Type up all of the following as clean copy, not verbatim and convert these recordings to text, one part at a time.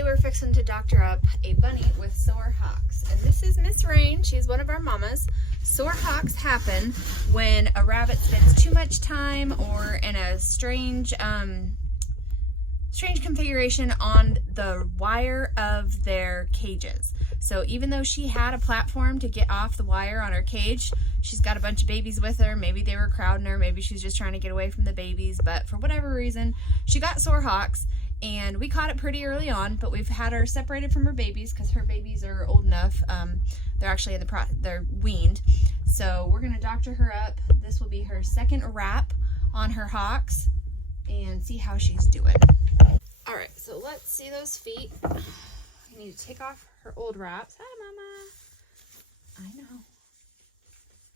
Today we're fixing to doctor up a bunny with sore hocks. And this is Miss Rain. She's one of our mamas. Sore hocks happen when a rabbit spends too much time or in a strange configuration on the wire of their cages. So even though she had a platform to get off the wire on her cage, she's got a bunch of babies with her. Maybe they were crowding her. Maybe she's just trying to get away from the babies. But for whatever reason, she got sore hocks. And we caught it pretty early on, but we've had her separated from her babies because her babies are old enough. They're actually in they're weaned. So we're gonna doctor her up. This will be her second wrap on her hocks and see how she's doing. All right, so let's see those feet. We need to take off her old wraps. Hi, Mama. I know.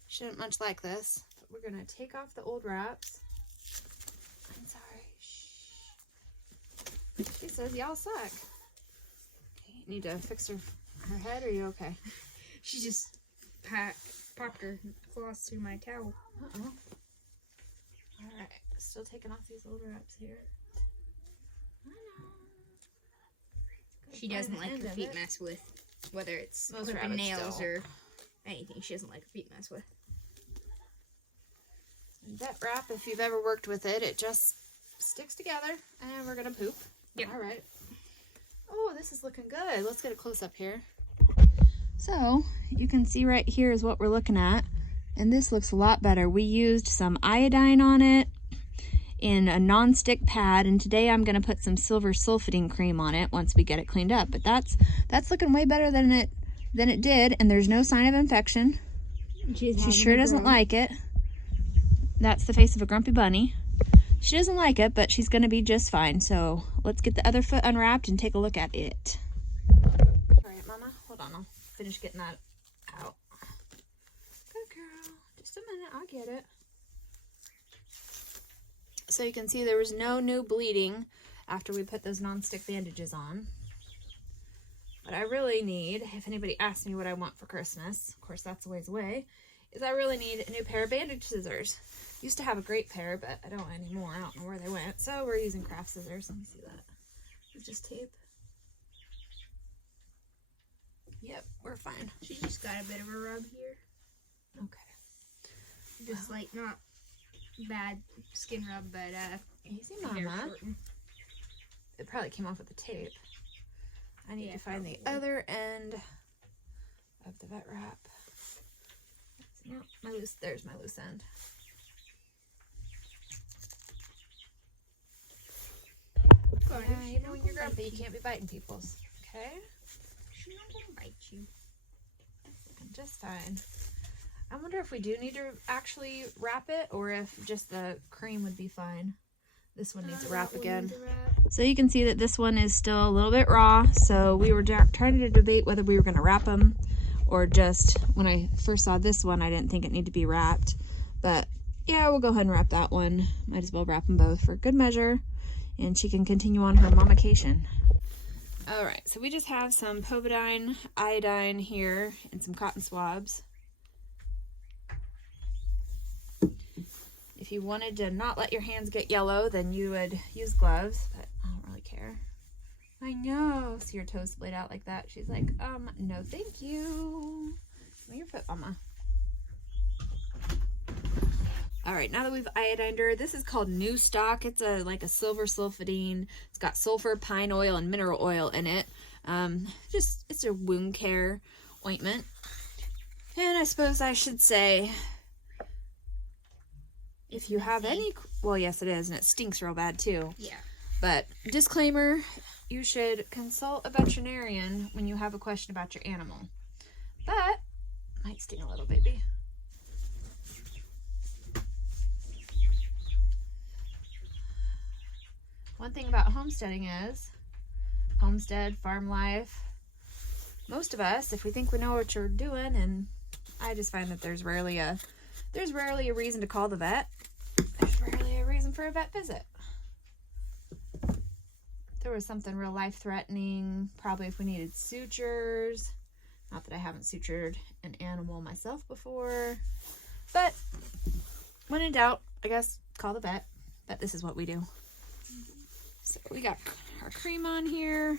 She didn't much like this, but we're gonna take off the old wraps. I'm sorry. She says y'all suck. Okay, you need to fix her head. Are you okay? She just popped her claws through my towel. Uh-oh. All right, still taking off these old wraps here. I know. She doesn't like her feet messed with, whether it's clipping nails or anything. She doesn't like her feet messed with. Vet wrap, if you've ever worked with it, it just sticks together, and we're gonna poop. Yep. All right. Oh, this is looking good. Let's get a close up here. So you can see right here is what we're looking at, and this looks a lot better. We used some iodine on it in a non-stick pad, and today I'm going to put some silver sulfiding cream on it once we get it cleaned up. But that's looking way better than it did, and there's no sign of infection. She sure doesn't like it. That's the face of a grumpy bunny. She doesn't like it, but she's going to be just fine. So let's get the other foot unwrapped and take a look at it. All right, Mama. Hold on. I'll finish getting that out. Good girl. Just a minute. I'll get it. So you can see there was no new bleeding after we put those non-stick bandages on. What I really need, if anybody asks me what I want for Christmas, of course that's a ways away, is I really need a new pair of bandage scissors. Used to have a great pair, but I don't anymore. I don't know where they went. So we're using craft scissors. Let me see that. It's just tape. Yep, we're fine. She just got a bit of a rub here. Okay. Just like not bad skin rub, but easy, Mama. It probably came off with the tape. I need to find the other end of the vet wrap. No, there's my loose end. Even when you're grumpy, you can't be biting people's. Okay? She's not gonna bite you. It's looking just fine. I wonder if we do need to actually wrap it, or if just the cream would be fine. This one needs a wrap again. So you can see that this one is still a little bit raw. So we were trying to debate whether we were going to wrap them, or just, when I first saw this one, I didn't think it needed to be wrapped. But yeah, we'll go ahead and wrap that one. Might as well wrap them both for good measure. And she can continue on her mamacation. All right, so we just have some povidone, iodine here, and some cotton swabs. If you wanted to not let your hands get yellow, then you would use gloves, but I don't really care. I know. See her toes splayed out like that. She's like, no thank you. Give me your foot, Mama. All right, now that we've iodined her, this is called New Stock. It's like a silver sulfidine. It's got sulfur, pine oil, and mineral oil in it. It's a wound care ointment. And I suppose I should say, if you have any, well, yes it is, and it stinks real bad too. Yeah. But disclaimer, you should consult a veterinarian when you have a question about your animal. But might sting a little, baby. One thing about homesteading is, homestead, farm life, most of us, if we think we know what you're doing, and I just find that there's rarely a reason to call the vet. There's rarely a reason for a vet visit. If there was something real life-threatening, probably if we needed sutures. Not that I haven't sutured an animal myself before. But when in doubt, I guess call the vet. But this is what we do. So we got our cream on here.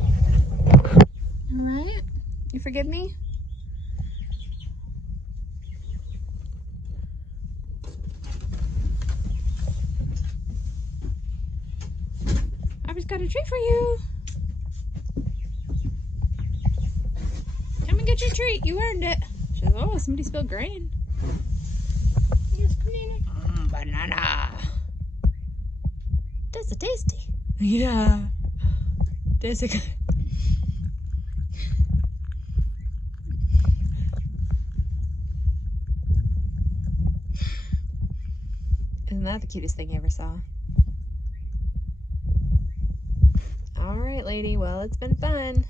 You forgive me? I just got a treat for you. Come and get your treat. You earned it. She says, oh, somebody spilled grain. Yes, banana. Banana. That's a tasty. Yeah. That's a good. Isn't that the cutest thing you ever saw? All right, lady. Well, it's been fun.